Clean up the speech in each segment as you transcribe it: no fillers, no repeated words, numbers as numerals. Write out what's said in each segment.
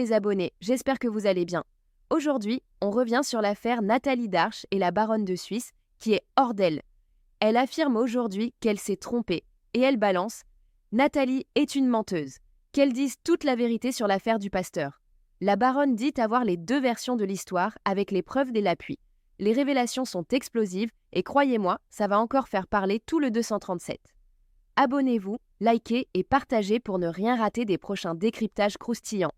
les abonnés, j'espère que vous allez bien. Aujourd'hui, on revient sur l'affaire Nathalie Darche et la baronne de Suisse, qui est hors d'elle. Elle affirme aujourd'hui qu'elle s'est trompée, et elle balance « Nathalie est une menteuse », qu'elle dise toute la vérité sur l'affaire du pasteur. La baronne dit avoir les deux versions de l'histoire avec les preuves et l'appui. Les révélations sont explosives et croyez-moi, ça va encore faire parler tout le 237. Abonnez-vous, likez et partagez pour ne rien rater des prochains décryptages croustillants.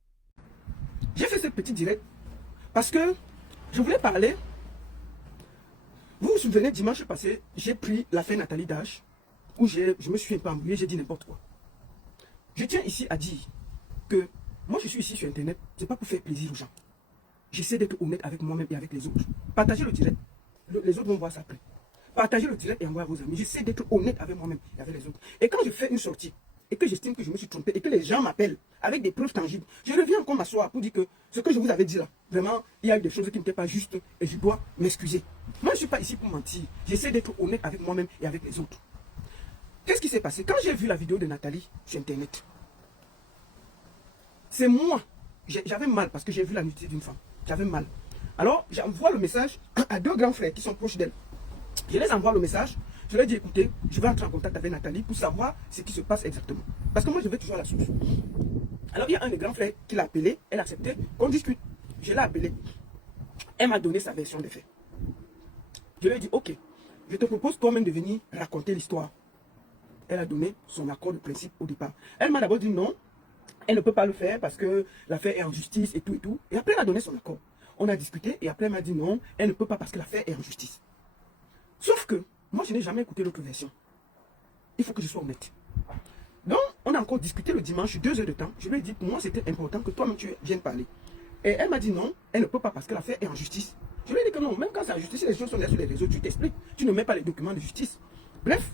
J'ai fait ce petit direct parce que je voulais parler. Vous vous souvenez, dimanche passé, j'ai pris l'affaire Nathalie Darche où je me suis un peu embrouillé, j'ai dit n'importe quoi. Je tiens ici à dire que moi je suis ici sur internet, c'est pas pour faire plaisir aux gens. J'essaie d'être honnête avec moi-même et avec les autres. Partagez le direct, les autres vont voir ça après. Partagez le direct et envoyez à vos amis. J'essaie d'être honnête avec moi-même et avec les autres. Et quand je fais une sortie et que j'estime que je me suis trompé et que les gens m'appellent avec des preuves tangibles, je reviens encore m'asseoir pour dire que ce que je vous avais dit là, vraiment, il y a eu des choses qui n'étaient pas justes et je dois m'excuser. Moi, je ne suis pas ici pour mentir. J'essaie d'être honnête avec moi-même et avec les autres. Qu'est-ce qui s'est passé? Quand j'ai vu la vidéo de Nathalie sur internet, c'est moi. J'avais mal parce que j'ai vu la nudité d'une femme. J'avais mal. Alors, j'envoie le message à deux grands frères qui sont proches d'elle. Je les envoie le message. Je leur dis, écoutez, je vais entrer en contact avec Nathalie pour savoir ce qui se passe exactement. Parce que moi, je vais toujours à la source. Alors, il y a un des grands frères qui l'a appelé. Elle a accepté qu'on discute. Je l'ai appelé. Elle m'a donné sa version des faits. Je lui ai dit, ok, je te propose toi-même de venir raconter l'histoire. Elle a donné son accord de principe au départ. Elle m'a d'abord dit non, elle ne peut pas le faire parce que l'affaire est en justice et tout et tout. Et après, elle a donné son accord. On a discuté et après, elle m'a dit non, elle ne peut pas parce que l'affaire est en justice. Sauf que, moi, je n'ai jamais écouté l'autre version. Il faut que je sois honnête. Donc, on a encore discuté le dimanche, 2 heures de temps. Je lui ai dit, pour moi, c'était important que toi-même, tu viennes parler. Et elle m'a dit non, elle ne peut pas parce que l'affaire est en justice. Je lui ai dit que non, même quand c'est en justice, si les choses sont là sur les réseaux, tu t'expliques. Tu ne mets pas les documents de justice. Bref,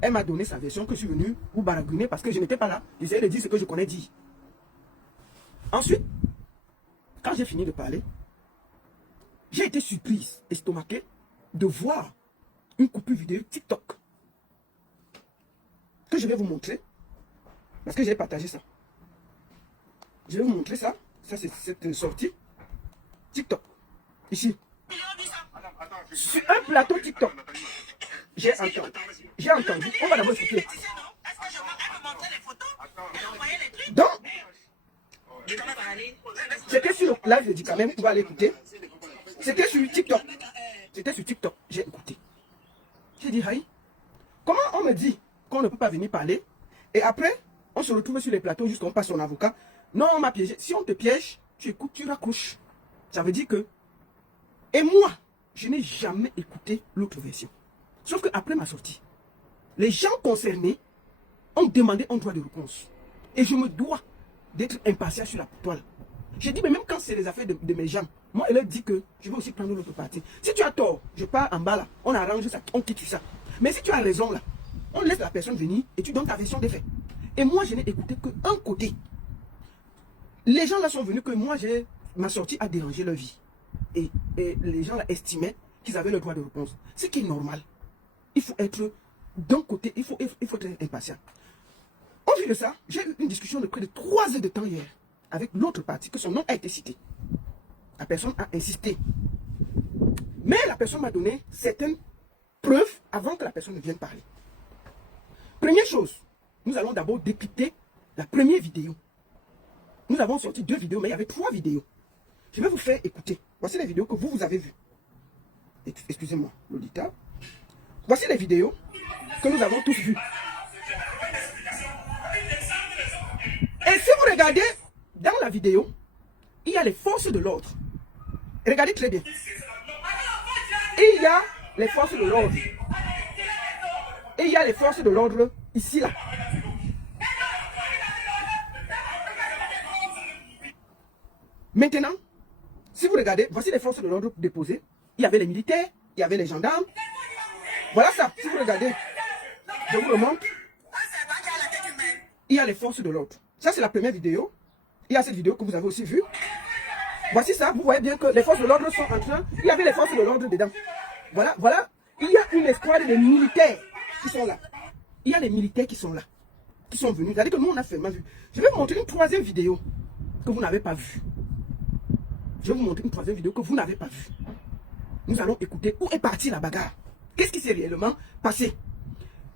elle m'a donné sa version que je suis venu vous baragouiner parce que je n'étais pas là. J'essayais de dire ce que je connais dit. Ensuite, quand j'ai fini de parler, j'ai été surprise, estomaquée, de voir une coupure vidéo TikTok que je vais vous montrer parce que j'ai partagé ça. Je vais vous montrer ça. Ça, c'est cette sortie TikTok. Ici. Sur un plateau TikTok. J'ai entendu. On va d'abord écouter. Donc, c'était sur le live de quand même, on va aller écouter. C'était sur TikTok. C'était sur TikTok. J'ai écouté. J'ai dit, Haï, comment on me dit qu'on ne peut pas venir parler et après, on se retrouve sur les plateaux jusqu'on passe son avocat. Non, on m'a piégé. Si on te piège, tu écoutes, tu raccroches. Ça veut dire que... Et moi, je n'ai jamais écouté l'autre version. Sauf qu'après ma sortie, les gens concernés ont demandé un droit de réponse. Et je me dois d'être impartial sur la toile. J'ai dit, mais même quand c'est les affaires de mes gens, moi, elle leur dit que je vais aussi prendre l'autre partie. Si tu as tort, je pars en bas là, on arrange ça, on quitte ça. Mais si tu as raison là, on laisse la personne venir et tu donnes ta version des faits. Et moi, je n'ai écouté qu'un côté. Les gens là sont venus que moi, ma sortie a dérangé leur vie. Et les gens là estimaient qu'ils avaient le droit de réponse. Ce qui est normal. Il faut être d'un côté, il faut être impatient. Au vu de ça, j'ai eu une discussion de près de 3 heures de temps hier avec l'autre partie, que son nom a été cité. La personne a insisté. Mais la personne m'a donné certaines preuves avant que la personne ne vienne parler. Première chose, nous allons d'abord décrypter la première vidéo. Nous avons sorti 2 vidéos, mais il y avait 3 vidéos. Je vais vous faire écouter. Voici les vidéos que vous avez vues. Excusez-moi, l'auditeur. Voici les vidéos que nous avons tous vues. Et si vous regardez dans la vidéo, il y a les forces de l'ordre. Regardez très bien. Il y a les forces de l'ordre. Et il y a les forces de l'ordre ici, là. Maintenant, si vous regardez, voici les forces de l'ordre déposées. Il y avait les militaires, il y avait les gendarmes. Voilà ça, si vous regardez, je vous le montre. Il y a les forces de l'ordre. Ça, c'est la première vidéo. Il y a cette vidéo que vous avez aussi vue. Voici ça, vous voyez bien que les forces de l'ordre sont en train. Il y avait les forces de l'ordre dedans. Voilà, voilà. Il y a une escouade de militaires qui sont là. Il y a les militaires qui sont là, qui sont venus. C'est-à-dire que nous, on a fait ma vue. Je vais vous montrer une 3e vidéo. que vous n'avez pas vue. Je vais vous montrer une troisième vidéo que vous n'avez pas vue. Nous allons écouter où est partie la bagarre. Qu'est-ce qui s'est réellement passé?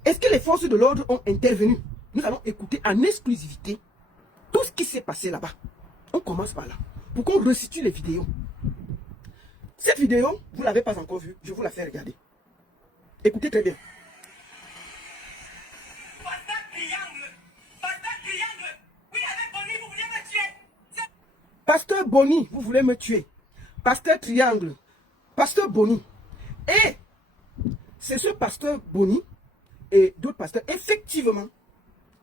Est-ce que les forces de l'ordre ont intervenu? Nous allons écouter en exclusivité tout ce qui s'est passé là-bas. On commence par là. Pour qu'on resitue les vidéos. Cette vidéo, vous ne l'avez pas encore vue. Je vous la fais regarder. Écoutez très bien. Pasteur Boni, vous voulez me tuer. Pasteur Triangle. Pasteur Boni. Et c'est ce pasteur Boni et d'autres pasteurs. Effectivement,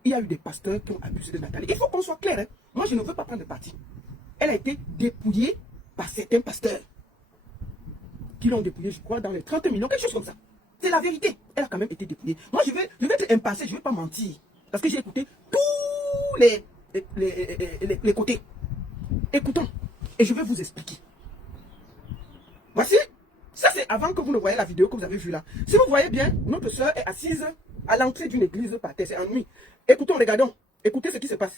il y a eu des pasteurs qui ont abusé de Nathalie. Il faut qu'on soit clair. Hein. Moi, je ne veux pas prendre de parti. Elle a été dépouillée par certains pasteurs. Qui l'ont dépouillée, je crois, dans les 30 millions, quelque chose comme ça. C'est la vérité. Elle a quand même été dépouillée. Moi, je vais être impartial, je ne vais pas mentir. Parce que j'ai écouté tous les côtés. Écoutons. Et je vais vous expliquer. Voici. Ça, c'est avant que vous ne voyez la vidéo que vous avez vue là. Si vous voyez bien, notre soeur est assise à l'entrée d'une église par terre. C'est en nuit. Écoutons, regardons. Écoutez ce qui se passe.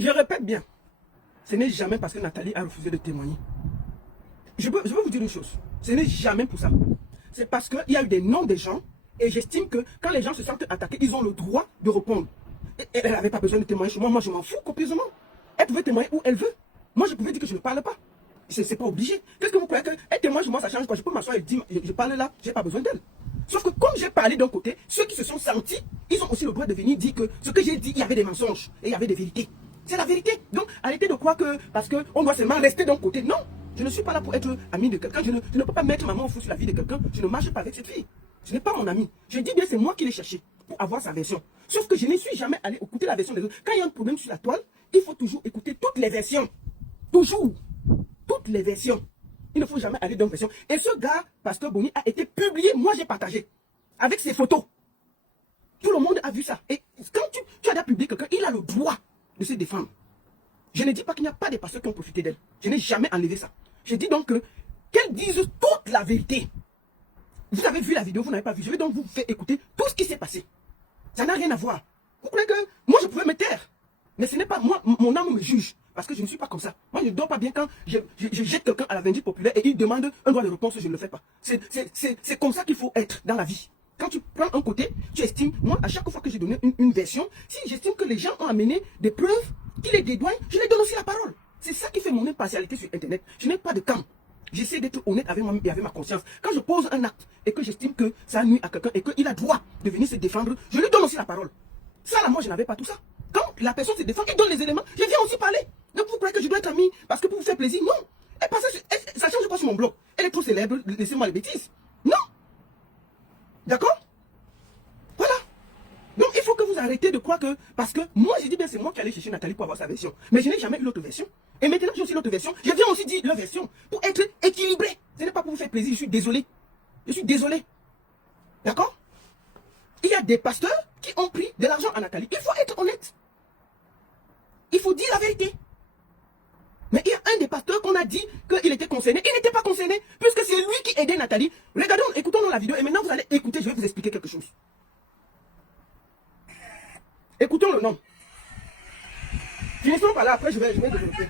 Je répète bien, ce n'est jamais parce que Nathalie a refusé de témoigner. Je veux vous dire une chose, ce n'est jamais pour ça. C'est parce qu'il y a eu des noms des gens et j'estime que quand les gens se sentent attaqués, ils ont le droit de répondre. Et elle n'avait pas besoin de témoigner chez moi, moi je m'en fous copieusement. Elle pouvait témoigner où elle veut. Moi je pouvais dire que je ne parle pas. C'est pas obligé. Qu'est-ce que vous croyez qu'elle témoigne chez moi, ça change quoi? Je peux m'asseoir et dire, je parle là, j'ai pas besoin d'elle. Sauf que comme j'ai parlé d'un côté, ceux qui se sont sentis, ils ont aussi le droit de venir dire que ce que j'ai dit, il y avait des mensonges et il y avait des vérités. C'est la vérité. Donc, arrêtez de croire que parce qu'on doit seulement rester d'un côté. Non, je ne suis pas là pour être ami de quelqu'un. Je ne peux pas mettre ma main au feu sur la vie de quelqu'un. Je ne marche pas avec cette fille. Ce n'est pas mon ami. Je dis bien, c'est moi qui l'ai cherché pour avoir sa version. Sauf que je ne suis jamais allé écouter la version des autres. Quand il y a un problème sur la toile, il faut toujours écouter toutes les versions. Toujours. Toutes les versions. Il ne faut jamais aller dans une version. Et ce gars, Pasteur Boni, a été publié. Moi, j'ai partagé. Avec ses photos. Tout le monde a vu ça. Et quand tu as publié quelqu'un, il a le droit de se défendre. Je ne dis pas qu'il n'y a pas des pasteurs qui ont profité d'elle. Je n'ai jamais enlevé ça. Je dis donc qu'elles disent toute la vérité. Vous avez vu la vidéo, vous n'avez pas vu. Je vais donc vous faire écouter tout ce qui s'est passé. Ça n'a rien à voir. Vous croyez que moi je pouvais me taire. Mais ce n'est pas moi, mon âme me juge. Parce que je ne suis pas comme ça. Moi je ne dors pas bien quand je jette quelqu'un à la vindicte populaire et il demande un droit de réponse, je ne le fais pas. C'est comme ça qu'il faut être dans la vie. Quand tu prends un côté, tu estimes, moi, à chaque fois que j'ai donné une version, si j'estime que les gens ont amené des preuves qui les dédouanent, je les donne aussi la parole. C'est ça qui fait mon impartialité sur Internet. Je n'ai pas de camp. J'essaie d'être honnête avec moi-même et avec ma conscience. Quand je pose un acte et que j'estime que ça nuit à quelqu'un et qu'il a droit de venir se défendre, je lui donne aussi la parole. Ça, là, moi, je n'avais pas tout ça. Quand la personne se défend, il donne les éléments, je viens aussi parler. Donc, vous croyez que je dois être ami parce que pour vous faire plaisir? Non. Ça change quoi sur mon blog? Elle est trop célèbre, laissez-moi les bêtises. Non. D'accord? Voilà. Donc il faut que vous arrêtez de croire que... Parce que moi j'ai dit bien c'est moi qui allais chercher Nathalie pour avoir sa version. Mais je n'ai jamais eu l'autre version. Et maintenant j'ai aussi l'autre version. Je viens aussi dire leur version pour être équilibré. Ce n'est pas pour vous faire plaisir, je suis désolé. Je suis désolé. D'accord? Il y a des pasteurs qui ont pris de l'argent à Nathalie. Il faut être honnête. Il faut dire la vérité. Mais il y a un des pasteurs qu'on a dit qu'il était concerné. Il n'était pas concerné, puisque c'est lui qui aidait Nathalie. Regardons, écoutons la vidéo et maintenant vous allez écouter, je vais vous expliquer quelque chose. Écoutons le nom. Finissons par là, après je vais développer.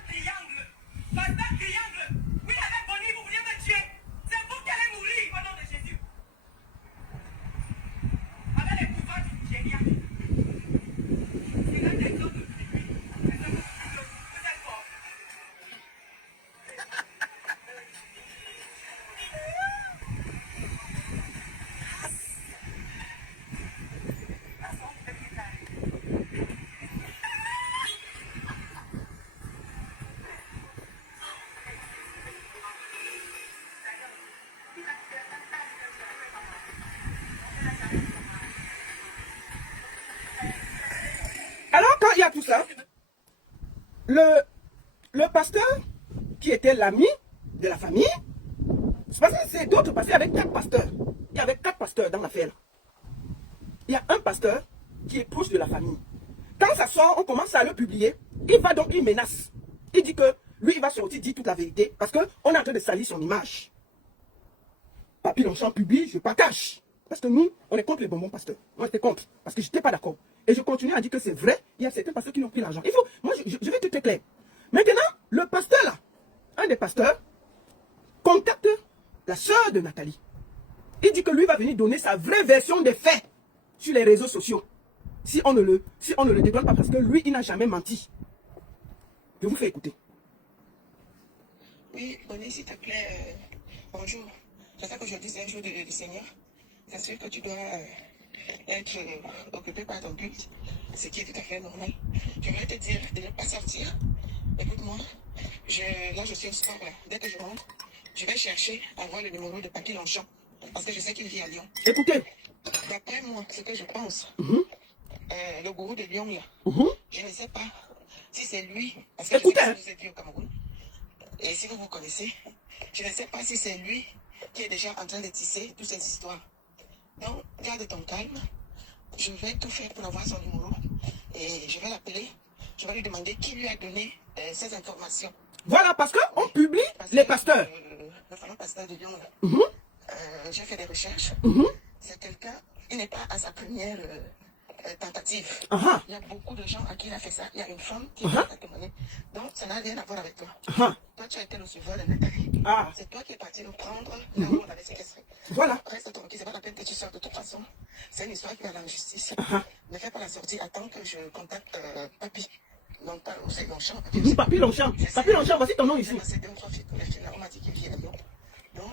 à tout ça, le pasteur qui était l'ami de la famille, c'est parce que c'est d'autres pasteurs, il y avait 4 pasteurs. Il y avait 4 pasteurs dans l'affaire. Il y a un pasteur qui est proche de la famille. Quand ça sort, on commence à le publier. Il va donc, il menace. Il dit que lui, il va sortir, dire toute la vérité. Parce qu'on est en train de salir son image. Papy Longchamp publie, je partage. Parce que nous, on est contre les bonbons pasteurs. Moi, j'étais contre. Parce que je n'étais pas d'accord. Et je continue à dire que c'est vrai. Il y a certains pasteurs qui ont pris l'argent. Il faut, moi, je vais être très clair. Maintenant, le pasteur là, un des pasteurs, contacte la sœur de Nathalie. Il dit que lui va venir donner sa vraie version des faits sur les réseaux sociaux. Si on ne le dédouane pas parce que lui, il n'a jamais menti. Je vous fais écouter. Oui, Bonnie, s'il te plaît, bonjour. J'espère qu'aujourd'hui c'est un jour du Seigneur. C'est sûr que tu dois être occupé par ton culte, ce qui est tout à fait normal. Je vais te dire de ne pas sortir. Écoute-moi, là je suis au sport. Là. Dès que je rentre, je vais chercher à voir le numéro de Papy Longchamp. Parce que je sais qu'il vit à Lyon. Écoutez. D'après moi, ce que je pense, le gourou de Lyon, là, je ne sais pas si c'est lui. Parce que écoutez. Je sais que vous êtes vu au Cameroun. Et si vous vous connaissez, je ne sais pas si c'est lui qui est déjà en train de tisser toutes ces histoires. Donc, garde ton calme. Je vais tout faire pour avoir son numéro. Et je vais l'appeler. Je vais lui demander qui lui a donné ces informations. Voilà, parce qu'on publie les pasteurs. Le fameux pasteur de Lyon, j'ai fait des recherches. C'est quelqu'un, il n'est pas à sa première tentative. Il y a beaucoup de gens à qui il a fait ça. Il y a une femme qui a témoigné. Donc, ça n'a rien à voir avec toi. Toi, tu as été le suiveur de Nathalie. C'est toi qui es parti nous prendre là où on avait séquestré. Voilà. Reste tranquille, c'est pas la peine que tu sors de toute façon. C'est une histoire qui va à la justice. Ne fais pas la sortie, attends que je contacte Papy. Non, pas c'est Longchamp. Papy Longchamp. Papy Longchamp, voici ton nom ici. On m'a dit qu'il vient à Lyon. Donc,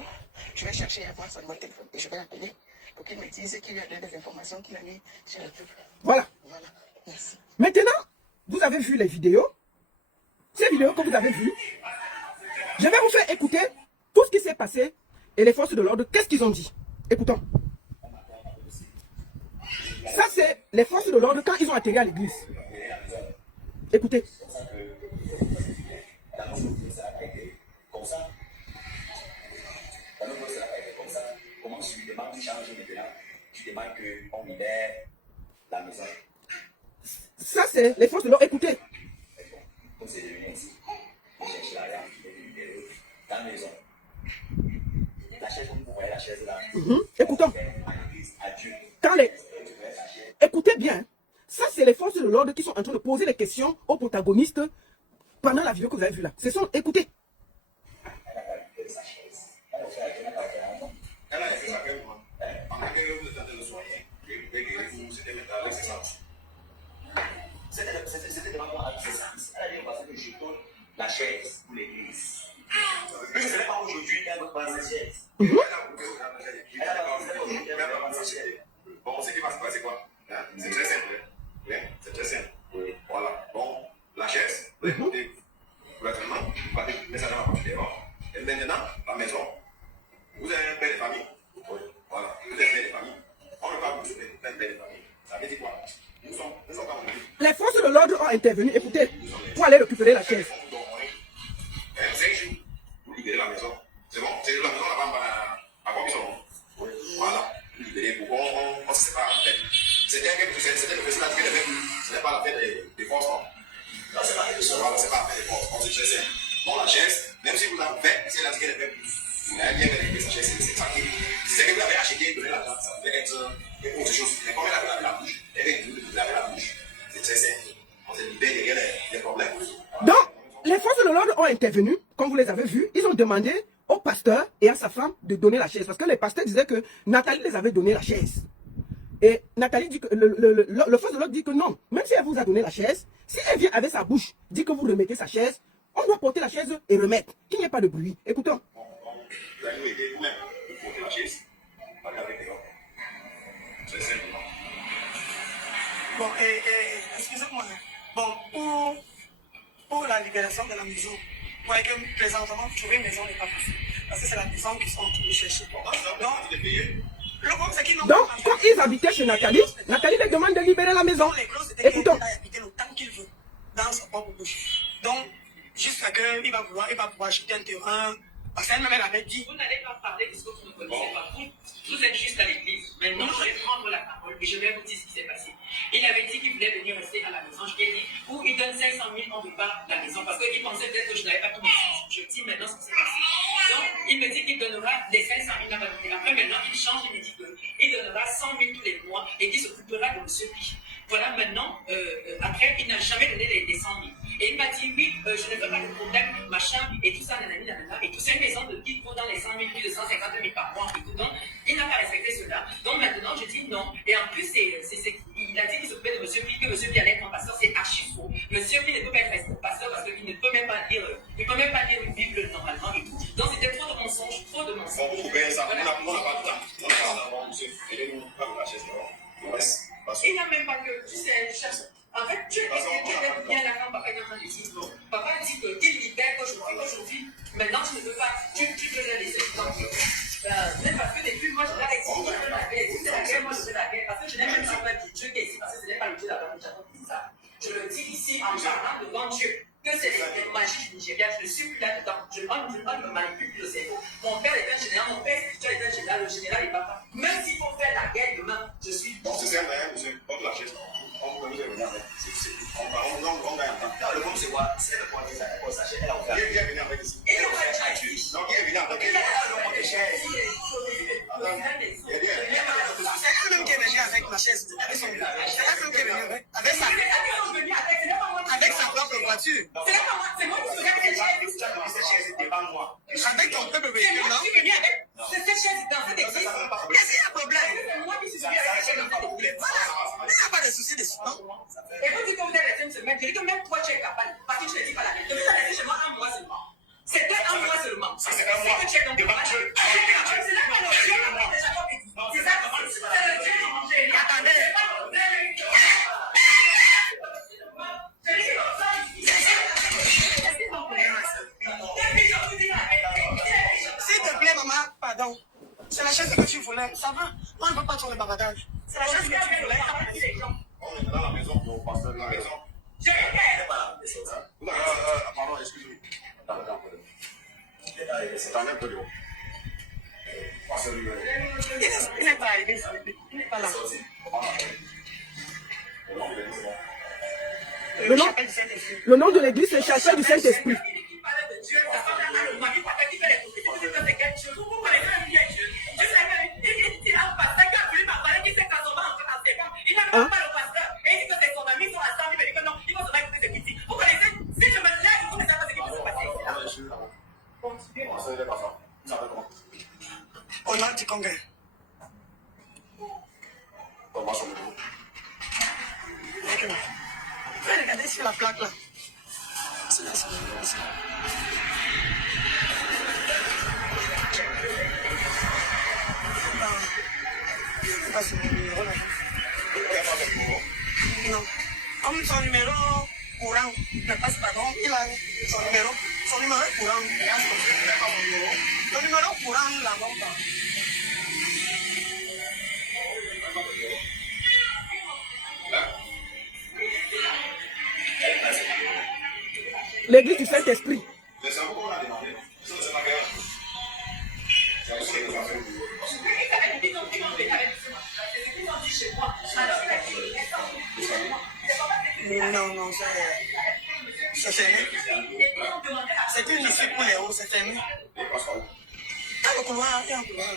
je vais chercher à voir son numéro de téléphone et je vais l'appeler pour qu'il me dise qu'il lui a donné des informations qu'il a mis sur le peuple. Voilà. Voilà. Merci. Maintenant, vous avez vu les vidéos. Ces vidéos que vous avez vues, je vais vous faire écouter tout ce qui s'est passé et les forces de l'ordre, qu'est-ce qu'ils ont dit. Écoutons. Ça, c'est les forces de l'ordre quand ils ont atterri à l'église. Écoutez. Comment tu demandes de changer maintenant? Tu demandes qu'on libère la maison. Ça, c'est les forces de l'ordre. Écoutez. Comme c'est devenu ainsi, on cherche l'argent, il est libéré dans la maison. La chaise, comme vous voyez la chaise là. Écoutons. Quand les... Écoutez bien. Ça, c'est les forces de l'ordre qui sont en train de poser des questions aux protagonistes pendant la vidéo que vous avez vue là. Ce sont, écoutez. C'était devant moi avec ses services. Elle a dit parce que je donne la chaise pour l'église. Je ne savais pas aujourd'hui qu'elle va prendre sa chaise. Elle a pas aujourd'hui qu'elle va prendre sa chaise. Bon, ce qui va se passer, c'est quoi? C'est très simple. C'est très simple. Voilà. Bon, la chaise, vous allez monter pour l'entraînement, vous allez mettre ça dans la partie dehors. Et maintenant, la maison, vous avez un père de famille. Voilà. Vous avez un père de famille. On ne peut pas vous soumettre un père de famille. Ça veut dire quoi? Nous sommes pas venus. Les forces de l'ordre ont intervenu, écoutez, pour aller récupérer la chaise. C'est un jour, vous libérez la maison. C'est bon, c'est la maison là-bas à Combison. Voilà. Vous libérez pour qu'on se sépare en fait. C'était le président qui devait plus. Ce n'est pas la fête des forces, non. Non, c'est pas la fête des forces. On se cherche. Bon, la chaise, même si vous avez fait, c'est l'indiqué devait plus. Vous avez bien récupéré sa chaise, c'est ça qui. Si c'est que vous avez acheté, vous avez l'argent, ça peut être autre chose. Mais comme elle avait lavé la bouche, vous avez la bouche. C'est très simple. On se libère derrière les problèmes. Donc, les forces de l'ordre ont intervenu, comme vous les avez vus. Ils ont demandé au pasteur et à sa femme de donner la chaise. Parce que les pasteurs disaient que Nathalie les avait donné la chaise. Et Nathalie dit que le force de l'ordre dit que non. Même si elle vous a donné la chaise, si elle vient avec sa bouche, dit que vous remettez sa chaise, on doit porter la chaise et remettre. Qu'il n'y ait pas de bruit. Écoutons. Vous allez nous aider vous-même pour porter la chaise. Regardez, c'est simple. Bon, excusez-moi. Bon, pour la libération de la maison, vous voyez que présentement, trouver une maison n'est pas possible. Parce que c'est la maison qu'ils sont en train de chercher. Donc, le problème, c'est qu'ils n'ont Donc, quand ils habitaient chez Nathalie, Nathalie les demande de libérer la maison. Écoutons. Il a habité le temps qu'il veut. n'allez pas pouvoir acheter un terrain. Parce qu'elle-même, elle avait dit. Vous n'allez pas parler de ce que vous ne connaissez pas. Vous êtes juste à l'église. Maintenant, je vais prendre la parole et je vais vous dire ce qui s'est passé. Il avait dit qu'il voulait venir rester à la maison. Je lui ai dit, ou il donne 500 000, on ne veut pas la maison. Parce qu'il pensait peut-être que je n'avais pas tout mis. Je dis maintenant ce qui s'est passé. Donc, il me dit qu'il donnera les 500 000 à Valérie. Après, maintenant, il change, il me dit qu'il donnera 100 000 tous les mois et qu'il s'occupera de M. Pi. Voilà, maintenant, après, il n'a jamais donné les 100 000. Et il m'a dit, oui, je ne veux pas de problème, machin, et tout ça, nanani, nanana, et tout ça, une maison de qui vaut dans les 100 000, plus de 150 000 par mois, et tout. Donc, il n'a pas respecté cela. Donc, maintenant, je dis non. Et en plus, il a dit qu'il s'occupait de M. Pi, que M. Pi allait être mon pasteur, c'est archi faux. M. Pi ne peut pas être pasteur parce qu'il ne peut même pas lire, une Bible normalement et tout. Donc, c'était trop de mensonges, trop de mensonges. Bon, vous pouvez ça, on n'a pas de temps. On a pas monsieur. Aidez-nous, pas de la chaise, non? Il n'a même pas que, tu sais, en fait, tu es bien là quand papa est en train de dire, non. Papa dit qu'il libère aujourd'hui, maintenant tu ne veux pas, tu veux la laisser tranquille. Même parce que depuis moi je l'avais dit, je veux la guerre, c'est la guerre, moi je veux la guerre, parce que je n'ai même pas peur du Dieu qui est ici, parce que ce n'est pas le Dieu là-bas, j'attends ça. Je le dis ici en parlant devant Dieu. Que c'est les magies du Nigeria, je ne suis plus là-dedans. Je ne me manipule plus le cerveau. Mon père est un général, mon père spirituel est un général, le général est papa. Même s'il faut faire la guerre demain, je suis. Donc, c'est un moyen, monsieur, contre la chaise. On peut vous venir avec. On gagne en temps. Le problème, c'est quoi? C'est le point de ça. Elle a ouvert. Qui est venu avec ici? Et il a dit. Non, qui est venu avec ici? C'est elle-même qui est venue avec ma chaise. Avec son village. C'est elle-même qui est venue avec sa propre voiture. C'est moi qui suis venu avec Cette chaise devant moi. Avec ton propre véhicule, non? Je suis venu avec cette chaise dans cette église. Est-ce qu'il y a un problème? C'est moi qui suis venu avec cette chaise dans cette église. Voilà. Il n'y a pas de souci de ça. Et vous dites que vous êtes resté une semaine, je dis que même toi tu es capable, parce que tu ne dis pas la vérité. Vous êtes resté chez moi un mois seulement. C'était un mois seulement. C'est un mois. Que tu es donc Devant capable. Dieu. C'est là qu'on a Dieu, on a déjà pas dit. C'est ça, c'est le Dieu qui mange. Attendez. S'il te plaît, maman, pardon. C'est la chaise que tu voulais. Ça va? Moi, je ne veux pas tourner bavardage. C'est la chaise que tu voulais. On est dans la maison pour passer la maison. Pardon, excusez-moi. C'est un peu de haut. Il n'est pas arrivé. Il n'est pas là. Le nom de l'église, c'est Chapelle du Saint-Esprit. Hein? On a dit combien? Fais regarder sur la plaque là. C'est là, c'est là. C'est pas son numéro là. Non. Comme son numéro courant ne passe pas, donc il a son numéro courant. Son numéro courant là, non pas. L'église du Saint-Esprit. Mais c'est pourquoi on a demandé. C'est la guerre. C'est ce que nous avons dit. Non, non, c'est fermé. C'est une lycée pour les hauts, c'est fermé. Ah, le couloir, il y a un couloir.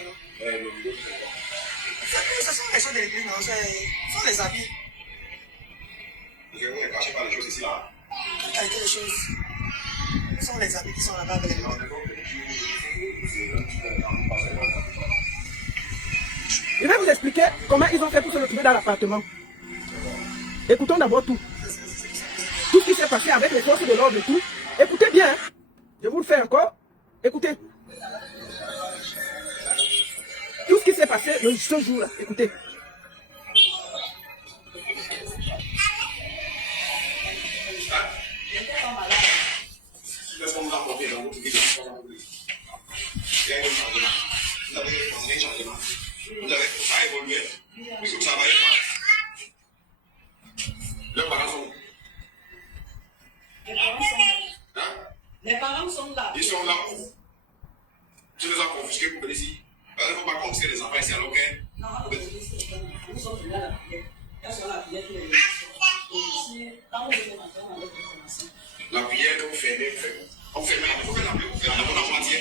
Ce sont les choses de l'église, non, ce sont les habits. Vous ne cachez pas les choses ici, là. Qualité des choses. Ce sont les habits qui sont là-bas avec les gens. Je vais vous expliquer comment ils ont fait pour se retrouver dans l'appartement. Écoutons d'abord tout. Tout ce qui s'est passé avec les forces de l'ordre et tout. Écoutez bien. Hein. Je vous le fais encore. Écoutez. Tout ce qui s'est passé ce jour-là. Écoutez. Laisse-moi vous apporter dans votre vie. Il y a un changement. Vous avez un changement. Vous avez pas évolué. Mais vous travaillez pas. Leurs parents sont où? Les parents sont là. Ils sont là où tu les as confisqués pour venir ici. Il ne faut pas confisquer les enfants ici, alors ok? Non, nous sommes venus à la prière. Quand on a la prière, tous les quand on est rentré, on avait commencé. La prière que vous fermez, on ferme la moitié.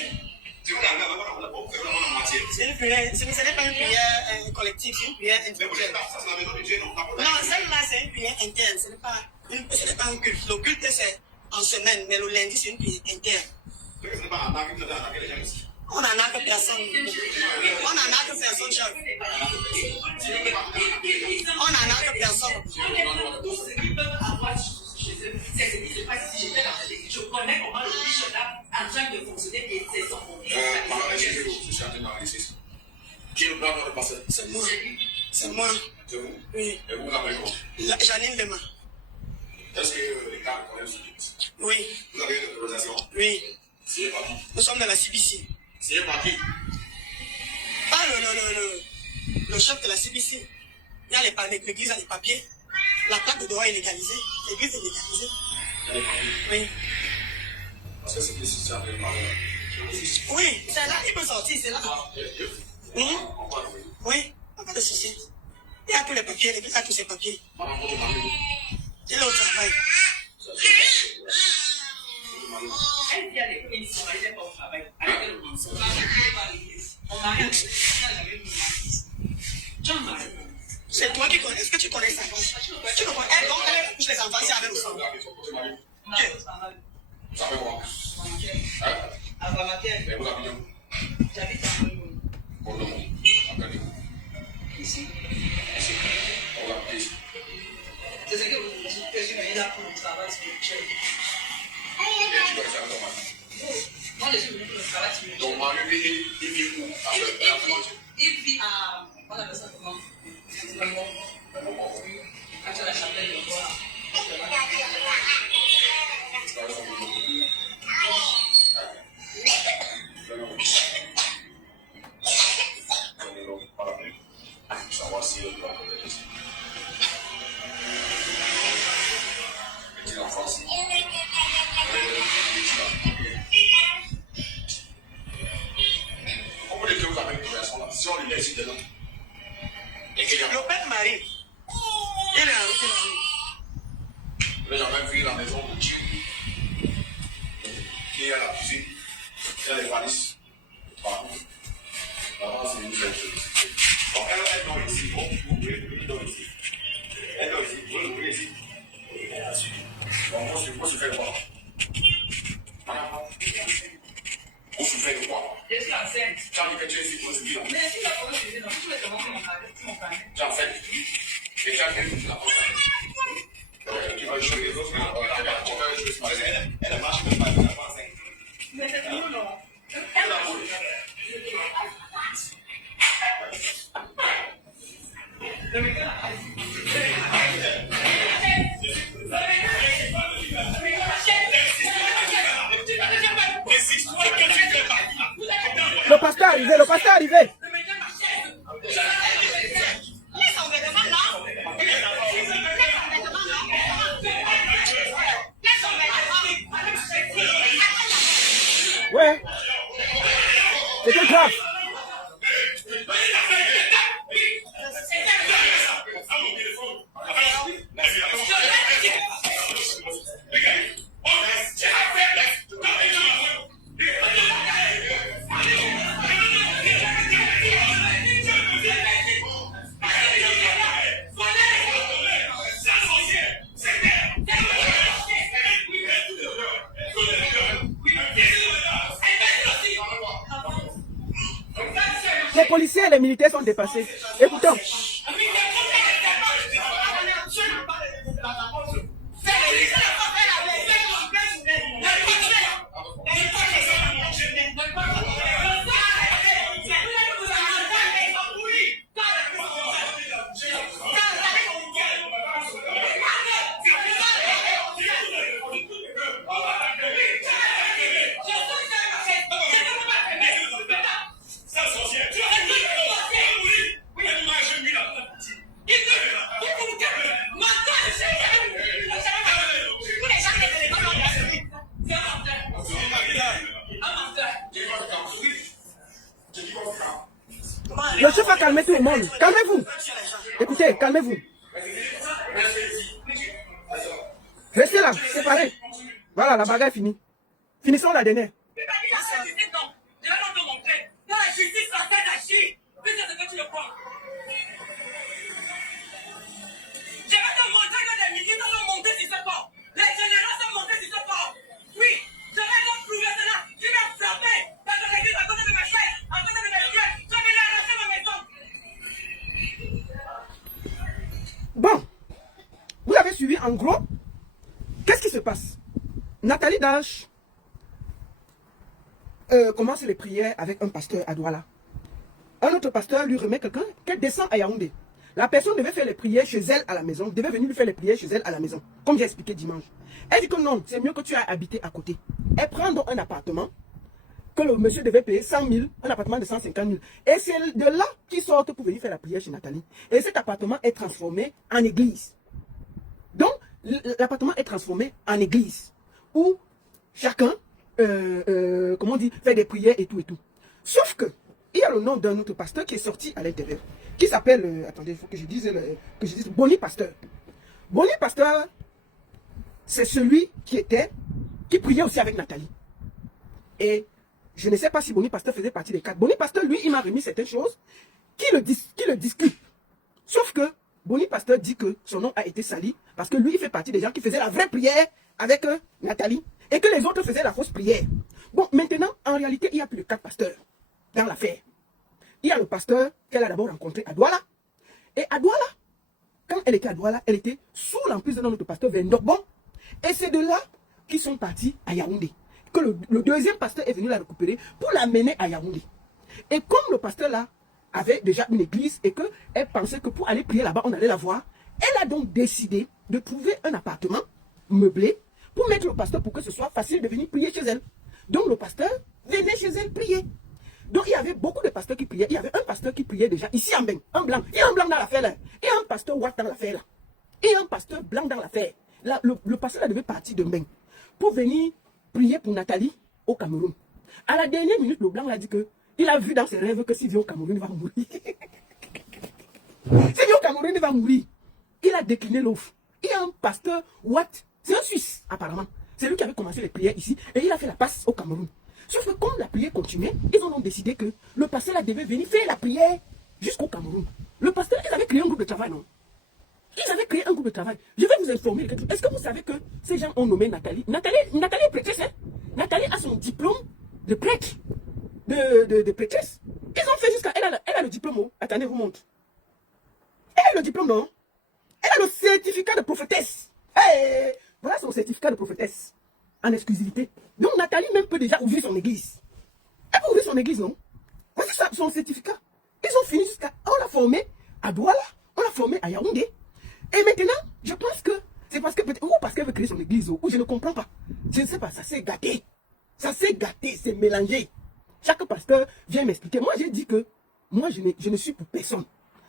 Si vous l'avez, on ferme la moitié. Ce n'est pas une prière collective, c'est une prière Mais vous individuelle. n'êtes pas, ça c'est la maison de Dieu, non? Non, celle-là, c'est une prière interne. Ce n'est pas un culte. Le culte, c'est en semaine, mais le lundi, c'est une prière interne. Ce n'est pas un attaque, vous avez attaqué les gens ici. On n'en a que personne. On n'en a que personne, chef. On n'en a que personne. Tout ce qu'ils peuvent avoir chez eux, c'est ce qui se passe ici. Je connais comment le biche là en train de fonctionner et c'est son Je suis en train d'analyser ça. Qui est le plan de passer? C'est moi. C'est moi. C'est vous? Oui. Et vous vous appelez comment? Janine Lema. Est-ce que les gars connaissent ce truc? Oui. Vous avez une autorisation? Oui. C'est par qui? Nous sommes dans la CBC. C'est par qui? Pas le chef de la CBC. Il y a l'église a les papiers. La plaque de droit est légalisée. L'église est légalisée. Oui. Parce que c'est qui c'est un peu parler. Oui, c'est là, il peut sortir, c'est là. Oui, pas de souci. Il y a tous les papiers, l'église a tous ses papiers. Il est au travail. Elle dit à l'école, ils sont arrivés pas au travail. Avec le mensonge. On m'a rien dit. John m'a dit. C'est toi qui connais. Est-ce que tu connais ça? Tu le connais. Donc, elle couche les enfants ici avec le sang. Ça fait quoi? À Bamakel. Et vous habitez où? J'habite à Moulou. Pour le monde. Appelez-vous. Ici. Ici. On va appeler ici. C'est ce que vous dites que je suis venu là pour le travail spirituel. Et tu dois faire ton mari. Moi, je suis venu pour le travail spirituel. Ton mari, il vit où? Il vit à. On appelle ça comment? Le mont. Oui. Quand tu as la chapelle de bois. Savoir si le plan peut être ici. Petit enfant, si. On peut dire que vous avez une personne là. Si on lui laisse ici dedans. Et qu'il y a. Le père Marie, il est arrêté là. Vous n'avez jamais vu la maison de Dieu. Qui est à la cuisine. Il y a les valises. Partout. Là-bas, c'est une seule chose. Donc, elle dort ici. Vous pouvez dormir ici. Elle dort ici. Vous l'ouvrez ici. Donc, vous souffrez de quoi? Vous souffrez de quoi? Je suis enceinte. Tu as dit que tu es ici pour subir. Mais si la police disait non, tu veux commencer mon père. Tu as fait. Et tu as fait la porte. Tu vas jouer les autres. Tu vas jouer. Elle marche même pas. Elle n'a pas enceinte. Mais c'est nous, non. Elle a volé. Le pasteur arrivé, le pasteur arrivé. Ouais. C'était grave. Les policiers et les militaires sont dépassés. Écoutons. calmer tout le monde. Calmez-vous. Écoutez, calmez-vous. Restez là, séparés. Voilà, la bagarre est finie. Finissons la dernière. Je vais donc te montrer. Dans la justice, ça fait agir. Puis c'est ce que tu le prends. Je vais te montrer que les ministres sont montés sur ce port. Les généraux sont montés sur ce port. Oui, je vais donc prouver cela. Tu vas frapper dans ton église à côté de ma chaise, à côté de mes pieds. Je vais l'arracher ma maison. Bon, vous avez suivi en gros. Qu'est-ce qui se passe? Nathalie Darche commence les prières avec un pasteur à Douala. Un autre pasteur lui remet quelqu'un qu'elle descend à Yaoundé. La personne devait faire les prières chez elle à la maison, devait venir lui faire les prières chez elle à la maison, comme j'ai expliqué dimanche. Elle dit que non, c'est mieux que tu aies habité à côté. Elle prend donc un appartement que le monsieur devait payer 100 000, un appartement de 150 000. Et c'est de là qu'ils sortent pour venir faire la prière chez Nathalie. Et cet appartement est transformé en église. Donc, l'appartement est transformé en église, où chacun, comment on dit, fait des prières et tout et tout. Sauf que, il y a le nom d'un autre pasteur qui est sorti à l'intérieur, qui s'appelle, attendez, il faut que je dise Bonnie Pasteur. Bonnie Pasteur, c'est celui qui priait aussi avec Nathalie. Et je ne sais pas si Bonnie Pasteur faisait partie des quatre. Bonnie Pasteur, lui, il m'a remis certaines choses qui le discutent. Sauf que Bonnie Pasteur dit que son nom a été sali parce que lui, il fait partie des gens qui faisaient la vraie prière avec Nathalie et que les autres faisaient la fausse prière. Bon, maintenant, en réalité, il y a plus de 4 pasteurs dans l'affaire. Il y a le pasteur qu'elle a d'abord rencontré à Douala. Et à Douala, quand elle était à Douala, elle était sous l'emprise de notre pasteur Vendokbon. Et c'est de là qu'ils sont partis à Yaoundé. Que le deuxième pasteur est venu la récupérer pour l'amener à Yaoundé. Et comme le pasteur là avait déjà une église et qu'elle pensait que pour aller prier là-bas, on allait la voir, elle a donc décidé de trouver un appartement meublé pour mettre le pasteur pour que ce soit facile de venir prier chez elle. Donc le pasteur venait chez elle prier. Donc il y avait beaucoup de pasteurs qui priaient. Il y avait un pasteur qui priait déjà ici en Beng, un blanc. Il y a un blanc dans l'affaire là. Il y a un pasteur Watt dans l'affaire là. Il y a un pasteur blanc dans l'affaire. Là, le pasteur là devait partir de Beng pour venir prier pour Nathalie au Cameroun. À la dernière minute, le blanc l'a dit que il a vu dans ses rêves que s'il vient au Cameroun, il va mourir. S'il vient au Cameroun, il va mourir. Il a décliné l'offre. Il y a un pasteur Watt, c'est un Suisse apparemment. C'est lui qui avait commencé les prières ici et il a fait la passe au Cameroun. Sauf que comme la prière continuait, ils ont donc décidé que le pasteur là devait venir faire la prière jusqu'au Cameroun. Le pasteur, ils avaient créé un groupe de travail, non? Ils avaient créé un groupe de travail. Je vais vous informer. Est-ce que vous savez que ces gens ont nommé Nathalie? Nathalie est prêtresse, hein? Nathalie a son diplôme de prêtre. De prêtresse. Ils ont fait jusqu'à... Elle a le diplôme, oh. Attendez, je vous montre. Elle a le diplôme, non? Elle a le certificat de prophétesse. Hey, voilà son certificat de prophétesse. En exclusivité. Donc Nathalie même peut déjà ouvrir son église. Elle peut ouvrir son église, non? Voici son certificat. Ils ont fini jusqu'à... On l'a formé à Douala. On l'a formé à Yaoundé. Et maintenant, je pense que c'est parce que peut-être... Ou parce qu'elle veut créer son église, ou je ne comprends pas. Je ne sais pas, ça s'est gâté. Ça s'est gâté, c'est mélangé. Chaque pasteur vient m'expliquer. Moi, j'ai dit que moi, je ne suis pour personne.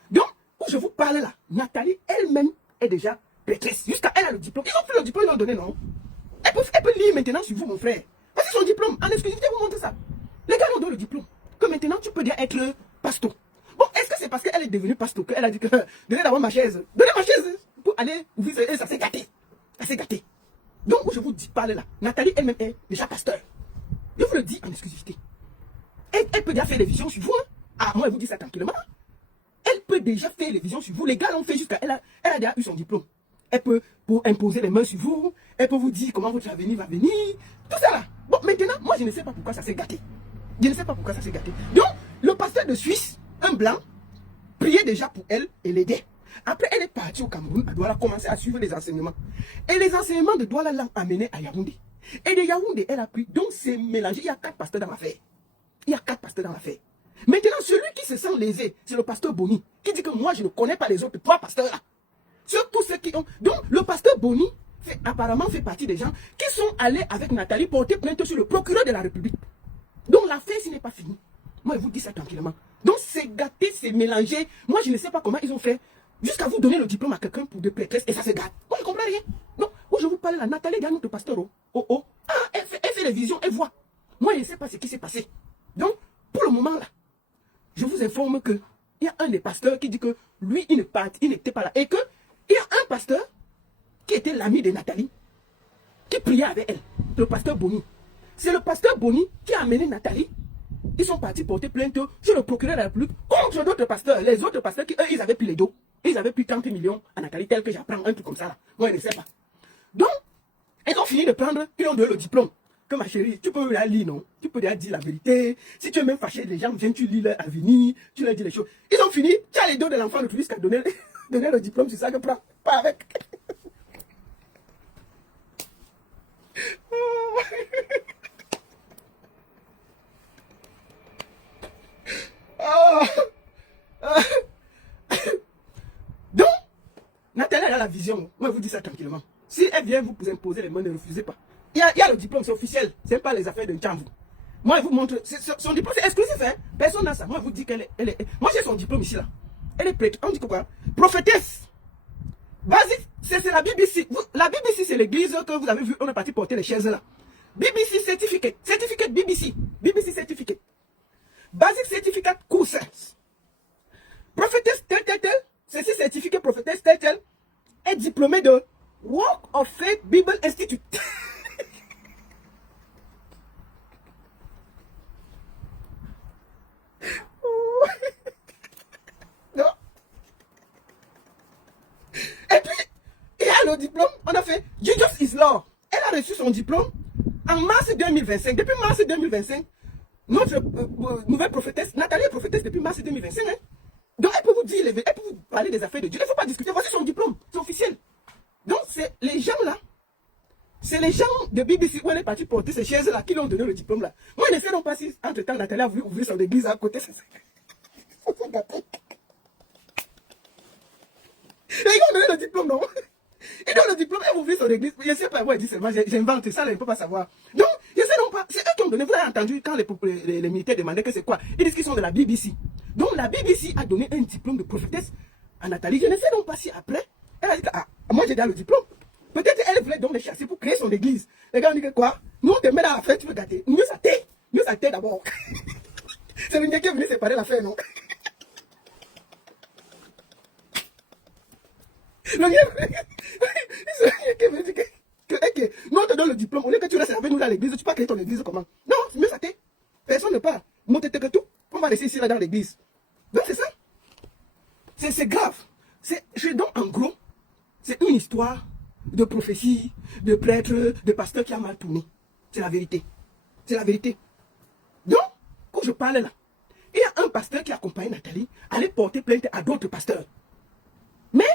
Donc, où je vous parle là, Nathalie elle-même est déjà prêtresse. Jusqu'à elle a le diplôme. Ils ont pris le diplôme, ils l'ont donné, non? Elle peut lire maintenant sur vous, mon frère. Voici son diplôme. En exclusivité, vous montrez ça. Les gars ont donné le diplôme. Que maintenant, tu peux déjà être pasteur. Bon, est-ce que c'est parce qu'elle est devenue pasteur qu'elle a dit que donnez d'abord ma chaise. Donnez ma chaise pour aller ouvrir. Et ça s'est gâté. Ça s'est gâté. Donc, où je vous dis, parle là. Nathalie elle-même est déjà pasteur. Je vous le dis en exclusivité. Elle peut déjà faire les visions sur vous. Hein. Ah, moi, je vous dis ça tranquillement. Elle peut déjà faire les visions sur vous. Les gars l'ont fait jusqu'à... Elle a déjà eu son diplôme. Elle peut pour imposer les mains sur vous. Elle peut vous dire comment votre avenir va venir. Tout ça là. Bon, maintenant, moi, je ne sais pas pourquoi ça s'est gâté. Je ne sais pas pourquoi ça s'est gâté. Donc, le pasteur de Suisse, un blanc, priait déjà pour elle et l'aidait. Après, elle est partie au Cameroun. Elle doit commencer à suivre les enseignements. Et les enseignements de Douala l'ont amenée à Yaoundé. Et de Yaoundé, elle a pris. Donc, c'est mélangé. Il y a 4 pasteurs dans l'affaire. Il y a 4 pasteurs dans l'affaire. Maintenant, celui qui se sent lésé, c'est le pasteur Boni, qui dit que moi, je ne connais pas les autres 3 pasteurs là. Surtout ceux qui ont... Donc, le pasteur Boni, apparemment, fait partie des gens qui sont allés avec Nathalie porter plainte sur le procureur de la République. Donc, l'affaire, ce n'est pas fini. Moi, je vous dis ça tranquillement. Donc, c'est gâté, c'est mélangé. Moi, je ne sais pas comment ils ont fait jusqu'à vous donner le diplôme à quelqu'un pour de prêtresse et ça se gâte. Moi, je ne comprends rien. Donc, où je vous parle là, Nathalie gagne notre pasteur. Ah, elle fait les visions, elle voit. Moi, je ne sais pas ce qui s'est passé. Donc, pour le moment là, je vous informe que il y a un des pasteurs qui dit que lui, il n'était pas là. Et qu'il y a un pasteur qui était l'ami de Nathalie, qui priait avec elle, le pasteur Boni. C'est le pasteur Boni qui a amené Nathalie. Ils sont partis porter plainte sur le procureur de la République contre d'autres pasteurs. Les autres pasteurs qui, eux, ils avaient pris les dos. Ils avaient pris 30 millions à Nathalie, tel que j'apprends un truc comme ça là. Moi, je ne sais pas. Donc, ils ont fini de prendre, ils ont donné le diplôme. Que ma chérie, tu peux la lire, non? Tu peux déjà dire la vérité. Si tu es même fâché, les gens viennent, tu lis leur avenir, tu leur dis les choses. Ils ont fini, tu as les dos de l'enfant de touriste qui a donné le diplôme, c'est ça que prends. Pas avec. Donc, Nathalie elle a la vision. Moi, je vous dis ça tranquillement. Si elle vient vous imposer les mains, ne refusez pas. Il y a le diplôme, c'est officiel. Ce n'est pas les affaires de Tchamvou. Moi, je vous montre. Son diplôme, c'est exclusif. Hein? Personne n'a ça. Moi, je vous dis qu'elle est. Moi, j'ai son diplôme ici, là. Elle est prête. On dit quoi? Prophétesse. Basique, c'est la BBC. La BBC, c'est l'église que vous avez vu. On est parti porter les chaises là. BBC certificate. Certificate BBC. BBC certificate. Basic certificate courses. Prophétesse tel. Ceci certificat prophétesse tel. Est diplômé de Walk of Faith Bible Institute. Non. Et puis, il y a le diplôme, on a fait Jesus is Lord. Elle a reçu son diplôme en mars 2025. Depuis mars 2025, notre nouvelle prophétesse, Nathalie est prophétesse depuis mars 2025. Hein? Donc elle peut vous dire, elle peut vous parler des affaires de Dieu. Il ne faut pas discuter. Voici son diplôme, c'est officiel. Donc c'est les gens là, c'est les gens de BBC où elle est partie porter ces chaises là qui lui ont donné le diplôme là. Moi je ne sais non pas si entre temps Nathalie a voulu ouvrir son église à côté. C'est ça. Ils ont donné le diplôme, non? Ils donnent le diplôme, elle ouvre son église. Je ne sais pas, moi je dis seulement, j'invente ça, elle ne peut pas savoir. Donc, je ne sais non pas, c'est eux qui ont donné. Vous avez entendu quand les militaires demandaient que c'est quoi? Ils disent qu'ils sont de la BBC. Donc la BBC a donné un diplôme de prophétesse à Nathalie. Je ne sais non pas si après, elle a dit que moi j'ai déjà le diplôme. Peut-être elle voulait donc les chasser pour créer son église. Les gars ont dit que quoi? Nous on te met dans l'affaire, tu veux gâter. Mieux ça t'est d'abord. C'est le gars qui est venu séparer l'affaire, non? Le gars qui est venu dire que nous on te donne le diplôme. Au lieu que tu restes avec nous dans l'église, tu peux créer ton église comment? Non, mieux ça t'est. Personne ne parle. Moi t'es que tout. On va laisser ici là dans l'église. Donc c'est ça. C'est grave. Donc en gros, c'est une histoire de prophétie, de prêtre, de pasteur qui a mal tourné. C'est la vérité. C'est la vérité. Donc, quand je parle là, il y a un pasteur qui accompagne Nathalie à aller porter plainte à d'autres pasteurs. Mais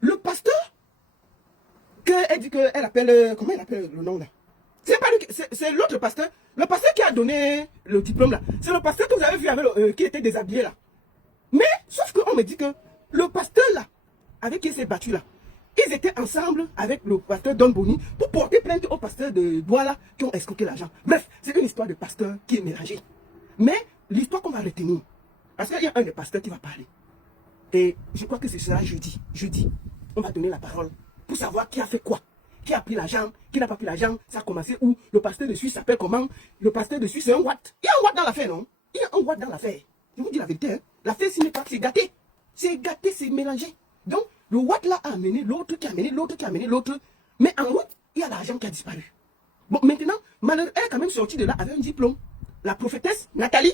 le pasteur, elle dit qu'elle appelle, comment elle appelle le nom là? C'est pas lui, c'est l'autre pasteur. Le pasteur qui a donné le diplôme là. C'est le pasteur que vous avez vu avec qui était déshabillé là. Mais, sauf qu'on me dit que le pasteur là, avec qui il s'est battu là, ils étaient ensemble avec le pasteur Don Boni pour porter plainte au pasteur de Douala qui ont escroqué l'argent. Bref, c'est une histoire de pasteur qui est mélangée. Mais l'histoire qu'on va retenir, parce qu'il y a un des pasteurs qui va parler. Et je crois que ce sera jeudi. Jeudi, on va donner la parole pour savoir qui a fait quoi. Qui a pris l'argent, qui n'a pas pris l'argent, ça a commencé où? Le pasteur de Suisse s'appelle comment? Le pasteur de Suisse, c'est un watt. Il y a un watt dans l'affaire, non? Il y a un watt dans l'affaire. Je vous dis la vérité, hein? L'affaire, ce n'est pas, c'est gâté. C'est gâté, c'est mélangé. Donc, le watt là a amené l'autre, qui a amené l'autre, qui a amené l'autre. Mais en route, il y a l'argent qui a disparu. Bon, maintenant, malheureusement, elle est quand même sortie de là avec un diplôme. La prophétesse, Nathalie.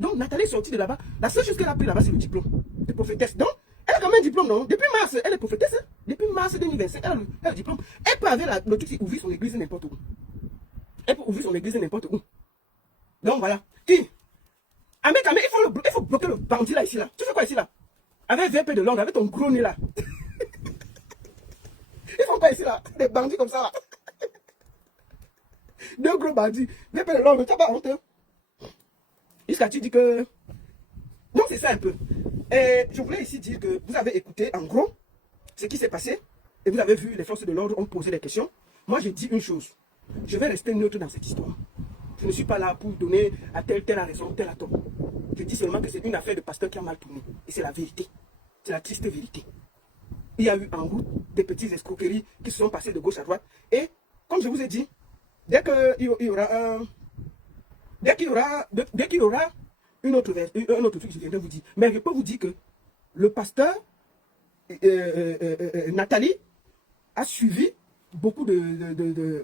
Donc, Nathalie est sortie de là-bas. La seule chose qu'elle a pris là-bas, c'est le diplôme de prophétesse. Donc, elle a quand même un diplôme, non? Depuis mars, elle est prophétesse. Hein? Depuis mars 2025, elle a le diplôme. Elle peut avoir le truc, c'est ouvrir son église n'importe où. Elle peut ouvrir son église n'importe où. Donc, voilà. Qui? Ahmed, il faut bloquer le bandit là, ici, là. Tu fais quoi ici, là? Avec VP de Londres, avec ton gros nez, là. Ils font quoi ici, là? Des bandits comme ça, là. Deux gros bandits. VP de Londres, tu n'as pas honte. Jusqu'à tu dis que... Donc, c'est ça un peu. Et je voulais ici dire que vous avez écouté, en gros, ce qui s'est passé. Et vous avez vu, les forces de l'ordre ont posé des questions. Moi, j'ai dit une chose. Je vais rester neutre dans cette histoire. Je ne suis pas là pour donner à tel a raison, tel a tort. Je dis seulement que c'est une affaire de pasteur qui a mal tourné. Et c'est la vérité. C'est la triste vérité. Il y a eu en route des petites escroqueries qui se sont passées de gauche à droite. Et, comme je vous ai dit, dès qu'il y aura un autre truc que je viendrai vous dire. Mais je peux vous dire que le pasteur Nathalie a suivi beaucoup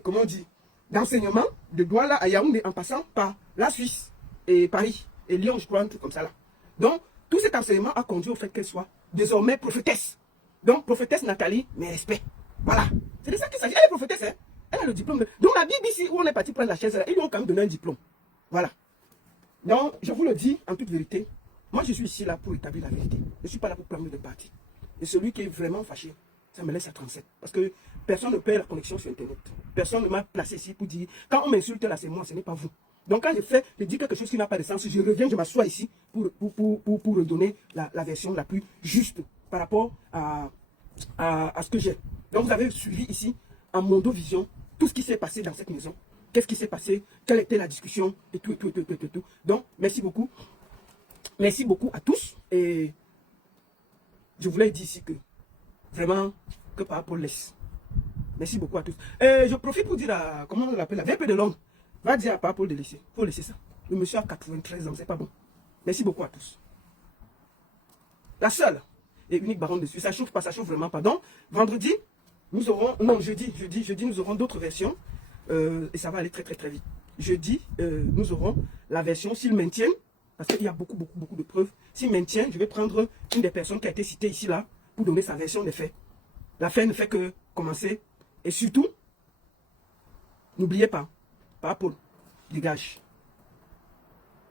comment on dit, d'enseignements de Douala à Yaoundé en passant par la Suisse et Paris et Lyon, je crois, un truc comme ça là. Donc, tout cet enseignement a conduit au fait qu'elle soit désormais prophétesse. Donc, prophétesse Nathalie, mes respects. Voilà. C'est de ça qu'il s'agit. Elle est prophétesse, hein. Elle a le diplôme. Donc, la BBC où on est parti prendre la chaise, là, ils lui ont quand même donné un diplôme. Voilà. Donc, je vous le dis en toute vérité. Moi, je suis ici là pour établir la vérité. Je ne suis pas là pour prendre de parti. Et celui qui est vraiment fâché, ça me laisse à 37. Parce que personne ne paie la connexion sur Internet. Personne ne m'a placé ici pour dire, quand on m'insulte là, c'est moi, ce n'est pas vous. Donc quand je dis quelque chose qui n'a pas de sens, je reviens, je m'assois ici pour redonner la version la plus juste par rapport à ce que j'ai. Donc vous avez suivi ici, en Mondovision, tout ce qui s'est passé dans cette maison. Qu'est-ce qui s'est passé, quelle était la discussion, et tout. Donc, merci beaucoup. Merci beaucoup à tous. Et je voulais dire ici que, vraiment, que par rapport laisse. Merci beaucoup à tous. Je profite pour dire à, comment on l'appelle, la VP de l'homme. Va dire à Paul de laisser. Il faut laisser ça. Le monsieur a 93 ans, c'est pas bon. Merci beaucoup à tous. La seule et unique baronne de Suisse, ça chauffe pas, ça chauffe vraiment pas. Donc, vendredi, nous aurons, non, jeudi, nous aurons d'autres versions. Et ça va aller très vite. Jeudi, nous aurons la version s'ils maintiennent, parce qu'il y a beaucoup de preuves. S'ils maintiennent, je vais prendre une des personnes qui a été citée ici, là, pour donner sa version des faits. La fin ne fait que commencer. Et surtout, n'oubliez pas, Paul, dégage.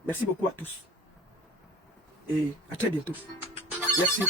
Merci beaucoup à tous. Et à très bientôt. Merci.